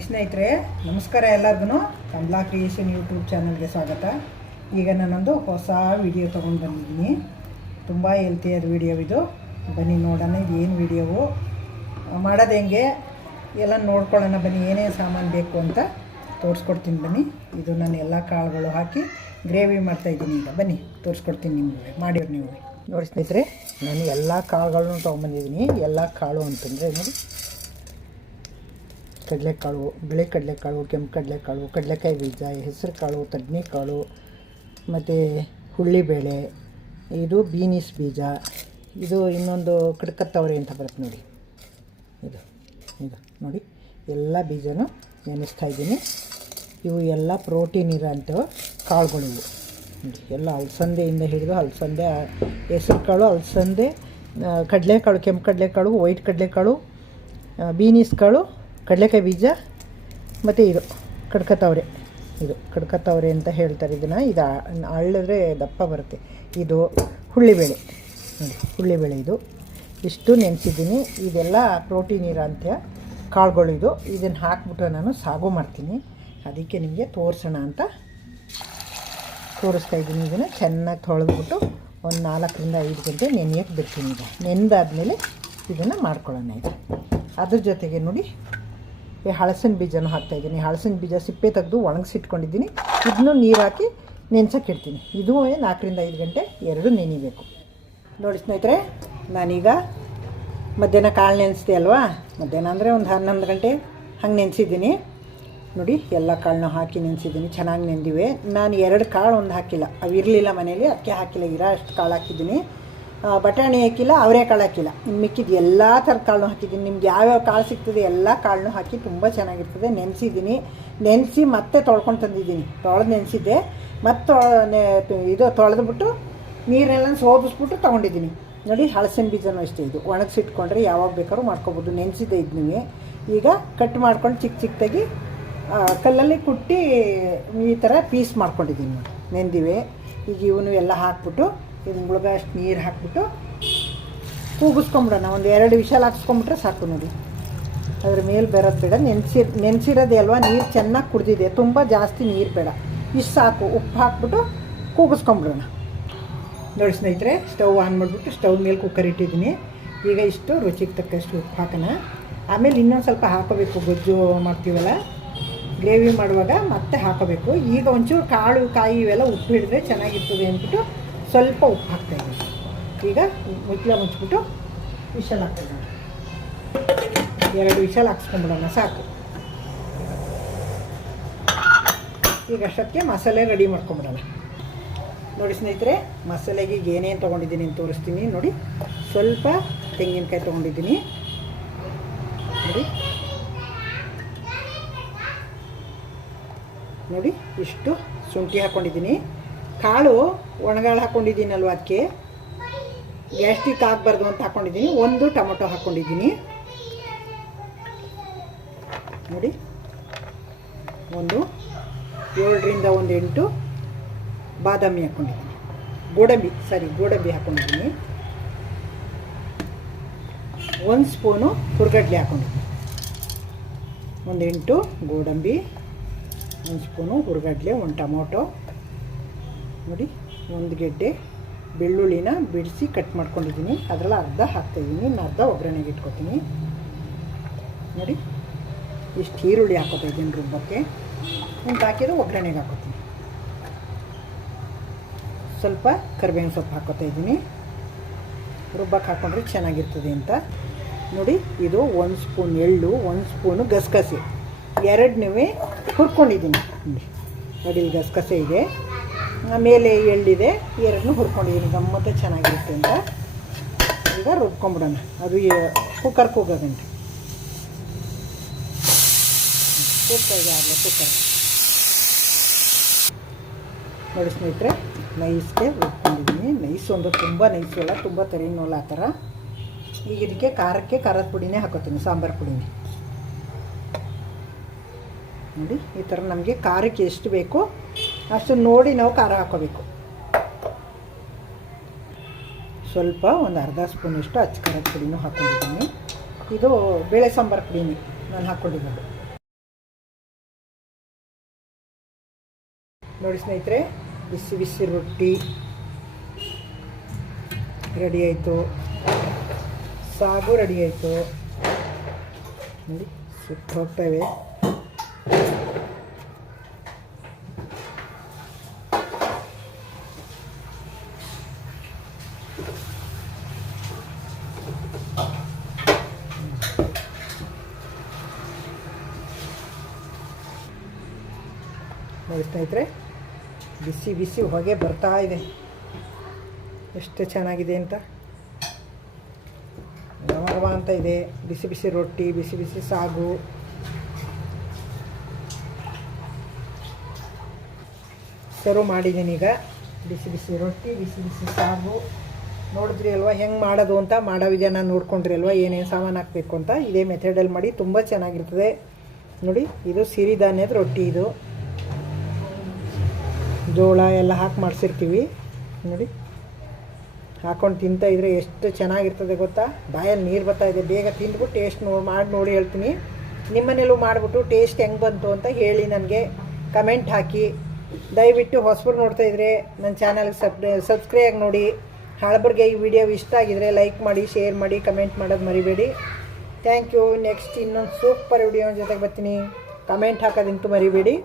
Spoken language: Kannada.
ಸ್ನೇಹಿತರೆ ನಮಸ್ಕಾರ. ಎಲ್ಲರಿಗೂ ಕಮಲಾ ಕ್ರಿಯೇಷನ್ ಯೂಟ್ಯೂಬ್ ಚಾನಲ್ಗೆ ಸ್ವಾಗತ. ಈಗ ನಾನೊಂದು ಹೊಸ ವಿಡಿಯೋ ತೊಗೊಂಡು ಬಂದಿದ್ದೀನಿ. ತುಂಬ ಹೆಲ್ತಿಯಾದ ವಿಡಿಯೋ ಇದು. ಬನ್ನಿ ನೋಡೋಣ ಇದು ಏನು ವಿಡಿಯೋವು, ಮಾಡೋದು ಹೆಂಗೆ ಎಲ್ಲ ನೋಡ್ಕೊಳ್ಳೋಣ ಬನ್ನಿ. ಏನೇನು ಸಾಮಾನು ಬೇಕು ಅಂತ ತೋರಿಸ್ಕೊಡ್ತೀನಿ ಬನ್ನಿ. ಇದು ನಾನು ಎಲ್ಲ ಕಾಳುಗಳು ಹಾಕಿ ಗ್ರೇವಿ ಮಾಡ್ತಾಯಿದ್ದೀನಿ. ಈಗ ಬನ್ನಿ ತೋರಿಸ್ಕೊಡ್ತೀನಿ ನಿಮಗೆ, ಮಾಡಿವ್ರಿ ನೀವು ನೋಡಿ. ಸ್ನೇಹಿತರೆ ನಾನು ಎಲ್ಲ ಕಾಳುಗಳನ್ನು ತೊಗೊಂಬಂದಿದ್ದೀನಿ. ಎಲ್ಲ ಕಾಳು ಅಂತಂದರೆ ನೋಡಿ, ಕಡಲೆಕಾಳು, ಬಿಳಿ ಕಡಲೆಕಾಳು, ಕೆಂಪು ಕಡಲೆಕಾಳು, ಕಡಲೆಕಾಯಿ ಬೀಜ, ಹೆಸರು ಕಾಳು, ತಡ್ನಿಕಾಳು, ಮತ್ತು ಹುಳ್ಳಿಬೇಳೆ, ಇದು ಬೀನಿಸ್ ಬೀಜ, ಇದು ಇನ್ನೊಂದು ಕಡ್ಕತ್ತವರೆ ಅಂತ ಬರುತ್ತೆ ನೋಡಿ. ಇದು ಇದು ನೋಡಿ, ಎಲ್ಲ ಬೀಜನೂ ನೆನೆಸ್ತಾ ಇದ್ದೀನಿ. ಇವು ಎಲ್ಲ ಪ್ರೋಟೀನ್ ಇರೋಂಥ ಕಾಳುಗಳು ಇವು ನೋಡಿ. ಎಲ್ಲ ಅಲಸಂದೆಯಿಂದ ಹಿಡಿದು ಅಲಸಂದೆ, ಹೆಸರು ಕಾಳು, ಅಲಸಂದೆ, ಕಡಲೆಕಾಳು, ಕೆಂಪು ಕಡಲೆಕಾಳು, ವೈಟ್ ಕಡಲೆಕಾಳು, ಬೀನಿಸ್ ಕಾಳು, ಕಡಲೆಕಾಯಿ ಬೀಜ, ಮತ್ತು ಇದು ಕಡ್ಕತ್ತವರೆ. ಇದು ಕಡ್ಕತ್ತವರೆ ಅಂತ ಹೇಳ್ತಾರೆ ಇದನ್ನು. ಇದು ಅಳ್ಳಿದ್ರೆ ದಪ್ಪ ಬರುತ್ತೆ. ಇದು ಹುಳ್ಳಿಬೇಳೆ ನೋಡಿ, ಹುಳ್ಳಿಬೇಳೆ ಇದು ಇಷ್ಟು ನೆನೆಸಿದ್ದೀನಿ. ಇದೆಲ್ಲ ಪ್ರೋಟೀನ್ ಇರೋಂಥ ಕಾಳುಗಳು. ಇದನ್ನು ಹಾಕ್ಬಿಟ್ಟು ನಾನು ಸಾಗು ಮಾಡ್ತೀನಿ. ಅದಕ್ಕೆ ನಿಮಗೆ ತೋರಿಸೋಣ ಅಂತ ತೋರಿಸ್ತಾ ಇದ್ದೀನಿ. ಇದನ್ನು ಚೆನ್ನಾಗಿ ತೊಳೆದ್ಬಿಟ್ಟು ಒಂದು 4ರಿಂದ 5 ಗಂಟೆ ನೆನೆಯೋಕ್ಕೆ ಬಿಡ್ತೀನಿ. ಈಗ ನೆನೆದಾದ್ಮೇಲೆ ಇದನ್ನು ಮಾಡ್ಕೊಳ್ಳೋಣ. ಇದು ಅದ್ರ ಜೊತೆಗೆ ನೋಡಿ, ಈ ಹಳಸಿನ ಬೀಜನೂ ಹಾಕ್ತಾಯಿದ್ದೀನಿ. ಹಳಸಿನ ಬೀಜ ಸಿಪ್ಪೆ ತೆಗೆದು ಒಣಗಿಸಿಟ್ಕೊಂಡಿದ್ದೀನಿ. ಇದನ್ನು ನೀರು ಹಾಕಿ ನೆನೆಸೋಕ್ಕಿಡ್ತೀನಿ. ಇದು 4ರಿಂದ 5 ಗಂಟೆ ಎರಡು ನೆನಿಬೇಕು ನೋಡಿ. ಸ್ನೇಹಿತರೆ ನಾನೀಗ ಮಧ್ಯಾಹ್ನ ಕಾಳು ನೆನೆಸ್ದೆ ಅಲ್ವಾ, ಮಧ್ಯಾಹ್ನ ಅಂದರೆ ಒಂದು 11 ಗಂಟೆ ಹಂಗೆ ನೆನೆಸಿದ್ದೀನಿ ನೋಡಿ. ಎಲ್ಲ ಕಾಳನ್ನ ಹಾಕಿ ನೆನೆಸಿದ್ದೀನಿ, ಚೆನ್ನಾಗಿ ನೆಂದಿವೆ. ನಾನು 2 ಕಾಳು ಒಂದು ಹಾಕಿಲ್ಲ, ಅವು ಇರಲಿಲ್ಲ ಮನೇಲಿ, ಅದಕ್ಕೆ ಹಾಕಿಲ್ಲ. ಇರೋ ಅಷ್ಟು ಕಾಳು ಹಾಕಿದ್ದೀನಿ. ಬಟಾಣಿ ಹಾಕಿಲ್ಲ, ಅವರೆಕಾಳು ಹಾಕಿಲ್ಲ. ಇನ್ನು ಮಿಕ್ಕಿದ್ದು ಎಲ್ಲ ಥರದ ಕಾಳನ್ನೂ ಹಾಕಿದ್ದೀನಿ. ನಿಮ್ಗೆ ಯಾವ್ಯಾವ ಕಾಳು ಸಿಗ್ತದೆ ಎಲ್ಲ ಕಾಳನ್ನೂ ಹಾಕಿ ತುಂಬ ಚೆನ್ನಾಗಿರ್ತದೆ. ನೆನೆಸಿದ್ದೀನಿ, ನೆನೆಸಿ ಮತ್ತೆ ತೊಳ್ಕೊಂಡು ತಂದಿದ್ದೀನಿ. ತೊಳೆದು ನೆನೆಸಿದ್ದೆ, ಮತ್ತು ಇದು ತೊಳೆದ್ಬಿಟ್ಟು ನೀರೆಲ್ಲ ಸೋದಿಸ್ಬಿಟ್ಟು ತೊಗೊಂಡಿದ್ದೀನಿ ನೋಡಿ. ಹಳಸಿನ ಬೀಜನೂ ಅಷ್ಟೇ, ಇದು ಒಣಗಿಸಿಟ್ಕೊಂಡ್ರೆ ಯಾವಾಗ ಬೇಕಾದ್ರೂ ಮಾಡ್ಕೊಬೋದು. ನೆನೆಸಿದ್ದೆ ಇದನ್ನೇ. ಈಗ ಕಟ್ ಮಾಡ್ಕೊಂಡು ಚಿಕ್ಕ ಚಿಕ್ಕದಾಗಿ ಕಲ್ಲಲ್ಲಿ ಕುಟ್ಟಿ ಈ ಥರ ಪೀಸ್ ಮಾಡ್ಕೊಂಡಿದ್ದೀನಿ ನೋಡಿ. ನೆಂದಿವೆ. ಈಗ ಇವನು ಎಲ್ಲ ಹಾಕ್ಬಿಟ್ಟು ಇದ್ರೊಳಗೆ ಅಷ್ಟು ನೀರು ಹಾಕ್ಬಿಟ್ಟು ಕೂಗಿಸ್ಕೊಂಬಿಡೋಣ. ಒಂದು 2 ವಿಷಲ್ ಹಾಕ್ಸ್ಕೊಂಬಿಟ್ರೆ ಸಾಕು ನೋಡಿ. ಅದ್ರ ಮೇಲೆ ಬರೋದು ಬೇಡ. ನೆನೆಸಿರೋದೇ ಅಲ್ವಾ, ನೀರು ಚೆನ್ನಾಗಿ ಕುಡಿದಿದೆ, ತುಂಬ ಜಾಸ್ತಿ ನೀರು ಬೇಡ, ಇಷ್ಟು ಸಾಕು. ಉಪ್ಪು ಹಾಕ್ಬಿಟ್ಟು ಕೂಗಿಸ್ಕೊಂಬಿಡೋಣ ನೋಡಿ. ಸ್ನೇಹಿತರೆ ಸ್ಟವ್ ಆನ್ ಮಾಡಿಬಿಟ್ಟು ಸ್ಟವ್ ಮೇಲೆ ಕುಕ್ಕರ್ ಇಟ್ಟಿದ್ದೀನಿ. ಈಗ ಇಷ್ಟು ರುಚಿಗೆ ತಕ್ಕಷ್ಟು ಉಪ್ಪು ಹಾಕೋಣ. ಆಮೇಲೆ ಇನ್ನೊಂದು ಸ್ವಲ್ಪ ಹಾಕೋಬೇಕು. ಗೊಜ್ಜು ಮಾಡ್ತೀವಲ್ಲ, ಗ್ರೇವಿ ಮಾಡುವಾಗ ಮತ್ತೆ ಹಾಕೋಬೇಕು. ಈಗ ಒಂಚೂರು ಕಾಳು ಕಾಯಿ ಇವೆಲ್ಲ ಉಪ್ಪು ಹಿಡಿದ್ರೆ ಚೆನ್ನಾಗಿರ್ತದೆ ಅಂದ್ಬಿಟ್ಟು ಸ್ವಲ್ಪ ಉಪ್ಪು ಹಾಕ್ತಾಯಿದ್ದೀನಿ. ಈಗ ಮುಚ್ಚಿಬಿಟ್ಟು ವಿಷಲ್ ಹಾಕ್ತಾಯಿದ್ದೀನಿ. 2 ವಿಷಲ್ ಹಾಕ್ಸ್ಕೊಂಬಿಡೋಣ ಸಾಕು. ಈಗ ಅಷ್ಟಕ್ಕೆ ಮಸಾಲೆ ರೆಡಿ ಮಾಡ್ಕೊಂಬಿಡೋಣ ನೋಡಿ. ಸ್ನೇಹಿತರೆ ಮಸಾಲೆಗೆ ಈಗ ಏನೇನು ತೊಗೊಂಡಿದ್ದೀನಿ ಅಂತ ತೋರಿಸ್ತೀನಿ ನೋಡಿ. ಸ್ವಲ್ಪ ತೆಂಗಿನಕಾಯಿ ತೊಗೊಂಡಿದ್ದೀನಿ ನೋಡಿ. ನೋಡಿ ಇಷ್ಟು ಶುಂಠಿ ಹಾಕ್ಕೊಂಡಿದ್ದೀನಿ. ಕಾಳು ಒಣಗಾಳು ಹಾಕ್ಕೊಂಡಿದ್ದೀನಲ್ವ, ಅದಕ್ಕೆ ಗ್ಯಾಸ್ಟ್ರಿಕ್ ಆಗಬಾರ್ದು ಅಂತ ಹಾಕ್ಕೊಂಡಿದ್ದೀನಿ. 1 ಟೊಮೊಟೊ ಹಾಕ್ಕೊಂಡಿದ್ದೀನಿ ನೋಡಿ. 7ರಿಂದ 8 ಬಾದಾಮಿ ಹಾಕ್ಕೊಂಡಿದ್ದೀನಿ. ಗೋಡಂಬಿ ಹಾಕ್ಕೊಂಡಿದ್ದೀನಿ. 1 ಸ್ಪೂನು ಹುರ್ಗಡ್ಲೆ ಹಾಕ್ಕೊಂಡಿದ್ದೀನಿ. 8 ಗೋಡಂಬಿ, 1 ಸ್ಪೂನು ಹುರ್ಗಡ್ಲೆ, 1 ಟೊಮೊಟೊ ನೋಡಿ, 1 ಗೆಡ್ಡೆ ಬೆಳ್ಳುಳ್ಳಿನ ಬಿಡಿಸಿ ಕಟ್ ಮಾಡ್ಕೊಂಡಿದ್ದೀನಿ. ಅದರಲ್ಲಿ ಅರ್ಧ ಹಾಕ್ತಾಯಿದ್ದೀನಿ, ಇನ್ನು ಅರ್ಧ ಒಗ್ಗರಣೆಗೆ ಇಟ್ಕೊತೀನಿ ನೋಡಿ. ಇಷ್ಟು ಈರುಳ್ಳಿ ಹಾಕೋತಾಯಿದ್ದೀನಿ ರುಬ್ಬಕ್ಕೆ. ಇಂತ ಹಾಕಿದ್ರೆ ಒಗ್ಗರಣೆಗೆ ಹಾಕೋತೀನಿ. ಸ್ವಲ್ಪ ಕರಿಬೇವಿನ ಸೊಪ್ಪು ಹಾಕೋತಾಯಿದ್ದೀನಿ. ರುಬ್ಬಕ್ಕೆ ಹಾಕ್ಕೊಂಡ್ರೆ ಚೆನ್ನಾಗಿರ್ತದೆ ಅಂತ ನೋಡಿ. ಇದು 1 ಸ್ಪೂನ್ ಎಳ್ಳು, 1 ಸ್ಪೂನು ಗಸಗಸೆ, 2 ಹುರ್ಕೊಂಡಿದ್ದೀನಿ ನೋಡಿ. ಗಸಗಸೆ ಇದೆ, ಆಮೇಲೆ ಎಳ್ಳಿದೆ, 2 ಹುರ್ಕೊಂಡಿದ್ದೀನಿ. ಗಮ್ಮತ್ತು ಚೆನ್ನಾಗಿರುತ್ತೆ ಅಂತ ಈಗ ರುಬ್ಕೊಂಬಿಡೋಣ. ಅದು ಕುಕ್ಕರ್ ಕೂಗೋಗಂಟೆ ಆಗಲ್ಲ ಕುಕ್ಕರ್ ನೋಡಿ. ಸ್ನೇಹಿತರೆ ನೈಸ್ಗೆ ರುಬ್ಕೊಂಡಿದ್ದೀನಿ. ನೈಸು ಒಂದು ತುಂಬ ನೈಸು ಅಲ್ಲ, ತುಂಬ ತರಿನೂ ಅಲ್ಲ, ಆ ಥರ. ಈಗ ಇದಕ್ಕೆ ಖಾರಕ್ಕೆ ಖಾರದ ಪುಡಿನೇ ಹಾಕೋತೀನಿ, ಸಾಂಬಾರು ಪುಡಿನೇ ನೋಡಿ. ಈ ಥರ ನಮಗೆ ಖಾರಕ್ಕೆ ಎಷ್ಟು ಬೇಕೋ ಅಷ್ಟು ನೋಡಿ ನಾವು ಖಾರ ಹಾಕೋಬೇಕು. ಸ್ವಲ್ಪ ಒಂದು ಅರ್ಧ ಸ್ಪೂನಷ್ಟು ಅಚ್ಚ ಖಾರದ ಪುಡಿನೂ ಹಾಕ್ಕೊಂಡಿದ್ದೀನಿ. ಇದು ಬೇಳೆ ಸಾಂಬಾರು ಪುಡಿನೇ ನಾನು ಹಾಕ್ಕೊಂಡಿರೋದು. ನೋಡಿ ಸ್ನೇಹಿತರೆ, ಬಿಸಿ ಬಿಸಿ ರೊಟ್ಟಿ ರೆಡಿ ಆಯಿತು, ಸಾಗು ರೆಡಿ ಆಯಿತು. ನೋಡಿ ಸುಟ್ಟು ಹೋಗ್ತವೆ. ನೋಡಿ ಸ್ನೇಹಿತರೆ, ಬಿಸಿ ಬಿಸಿ ಹೊಗೆ ಬರ್ತಾ ಇದೆ, ಎಷ್ಟು ಚೆನ್ನಾಗಿದೆ ಅಂತ. ಘಮ ಅಂತ ಇದೆ. ಬಿಸಿ ಬಿಸಿ ರೊಟ್ಟಿ, ಬಿಸಿ ಬಿಸಿ ಸಾಗು. ಸರ್ವ್ ಮಾಡಿದ್ದೀನಿ ಈಗ. ಬಿಸಿ ಬಿಸಿ ರೊಟ್ಟಿ, ಬಿಸಿ ಬಿಸಿ ಸಾಗು. ನೋಡಿದ್ರಿ ಅಲ್ವಾ ಹೆಂಗೆ ಮಾಡೋದು ಅಂತ? ಮಾಡೋ ವಿಧಾನ ನೋಡ್ಕೊಂಡ್ರಿ ಅಲ್ವಾ, ಏನೇನು ಸಾಮಾನು ಹಾಕಬೇಕು ಅಂತ. ಇದೇ ಮೆಥಡಲ್ಲಿ ಮಾಡಿ, ತುಂಬ ಚೆನ್ನಾಗಿರ್ತದೆ. ನೋಡಿ, ಇದು ಸಿರಿಧಾನ್ಯದ ರೊಟ್ಟಿ. ಇದು ಜೋಳ ಎಲ್ಲ ಹಾಕಿ ಮಾಡಿಸಿರ್ತೀವಿ. ನೋಡಿ, ಹಾಕ್ಕೊಂಡು ತಿಂತಾಯಿದ್ರೆ ಎಷ್ಟು ಚೆನ್ನಾಗಿರ್ತದೆ ಗೊತ್ತಾ? ಬಾಯಲ್ಲಿ ನೀರು ಬರ್ತಾಯಿದೆ. ಬೇಗ ತಿಂದ್ಬಿಟ್ಟು ಟೇಸ್ಟ್ ಮಾಡಿ ನೋಡಿ ಹೇಳ್ತೀನಿ. ನಿಮ್ಮನೇಲೂ ಮಾಡಿಬಿಟ್ಟು ಟೇಸ್ಟ್ ಹೆಂಗೆ ಬಂತು ಅಂತ ಹೇಳಿ ನನಗೆ ಕಮೆಂಟ್ ಹಾಕಿ. ದಯವಿಟ್ಟು ಹೊಸಬ್ರು ನೋಡ್ತಾಯಿದ್ರೆ ನನ್ನ ಚಾನಲ್ಗೆ ಸಬ್ಸ್ಕ್ರೈಬ್ ನೋಡಿ. ಹಳಬರಿಗೆ ಈ ವಿಡಿಯೋ ಇಷ್ಟ ಆಗಿದರೆ ಲೈಕ್ ಮಾಡಿ, ಶೇರ್ ಮಾಡಿ, ಕಮೆಂಟ್ ಮಾಡೋದು ಮರಿಬೇಡಿ. Thank you. ನೆಕ್ಸ್ಟ್ ಇನ್ನೊಂದು ಸೂಪರ್ ವಿಡಿಯೋ ಜೊತೆಗೆ ಬರ್ತೀನಿ. ಕಮೆಂಟ್ ಹಾಕೋದಂತೂ ಮರಿಬೇಡಿ.